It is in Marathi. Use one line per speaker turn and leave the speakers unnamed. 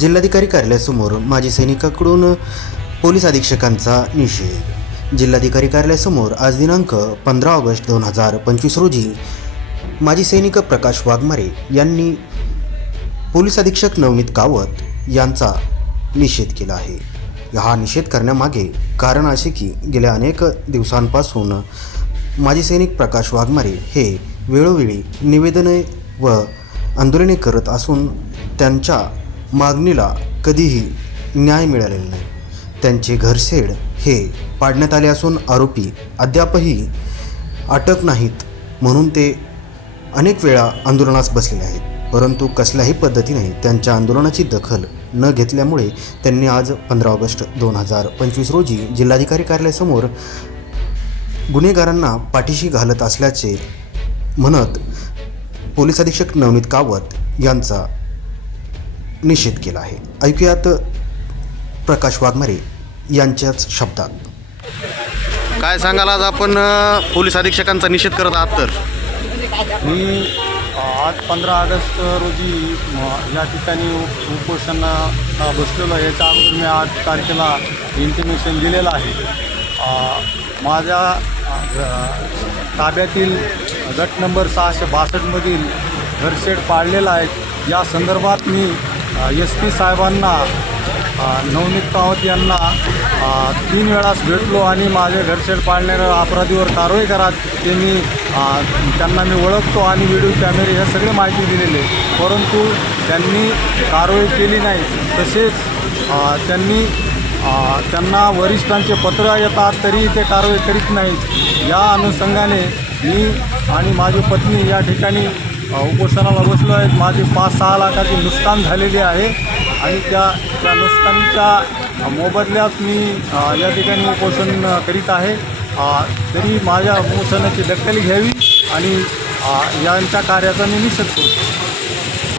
जिल्हाधिकारी कार्यालयासमोर माजी सैनिकाकडून पोलीस अधीक्षकांचा निषेध. जिल्हाधिकारी कार्यालयासमोर आज दिनांक पंधरा ऑगस्ट दोन हजार पंचवीस रोजी माजी सैनिक प्रकाश वाघमारे यांनी पोलीस अधीक्षक नवनीत कावत यांचा निषेध केला आहे. हा निषेध करण्यामागे कारण असे की गेल्या अनेक दिवसांपासून माजी सैनिक प्रकाश वाघमारे हे वेळोवेळी निवेदने व आंदोलने करत असून त्यांच्या मागणीला कधीही न्याय मिळालेला नाही. त्यांचे घरसेड हे पाडण्यात आले असून आरोपी अद्यापही अटक नाहीत म्हणून ते अनेक वेळा आंदोलनास बसलेले आहेत. परंतु कसल्याही पद्धतीने त्यांच्या आंदोलनाची दखल न घेतल्यामुळे त्यांनी आज पंधरा ऑगस्ट दोन हजार पंचवीस रोजी जिल्हाधिकारी कार्यालयासमोर गुन्हेगारांना पाठीशी घालत असल्याचे म्हणत पोलीस अधीक्षक नवनीत कावत यांचा निषेध केला आहे. ऐकूयात प्रकाश वाघमारे यांच्याच शब्दात.
काय सांगाल आज आपण अ, पोलीस अधीक्षकांचा निषेध करत आहात तर?
मी आज पंधरा ऑगस्ट रोजी म, या ठिकाणी उपोषण बसलेलो आहे. याच्या अगोदर मी आठ तारखेला इंटिमेशन दिलेलं आहे. अ, माझ्या अ, ताब्यातील गट नंबर सहाशे बासष्टमधील घरशेड पाडलेला आहे. या संदर्भात मी एस पी साहेबांना नवनीत रावत यांना तीन वेळास भेटलो आणि माझे घरशेड पाळणाऱ्या अपराधीवर कारवाई करा ते मी त्यांना मी ओळखतो आणि व्हिडिओ कॅमेरे ह्या सगळे माहिती दिलेले. परंतु त्यांनी कारवाई केली नाही. तसेच त्यांनी त्यांना वरिष्ठांचे पत्र येतात तरी ते कारवाई करीत नाहीत. या अनुषंगाने मी आणि माझी पत्नी या ठिकाणी उपोषणाला बसलो आहेत माझी पाच सहा लाखाची नुकसान झालेली आहे. आणि त्या त्या नुकसानीच्या मोबदल्यात मी या ठिकाणी उपोषण करीत आहे. तरी माझ्या उपोषणाची दखल घ्यावी आणि यांच्या कार्याचा मी निषेध करतो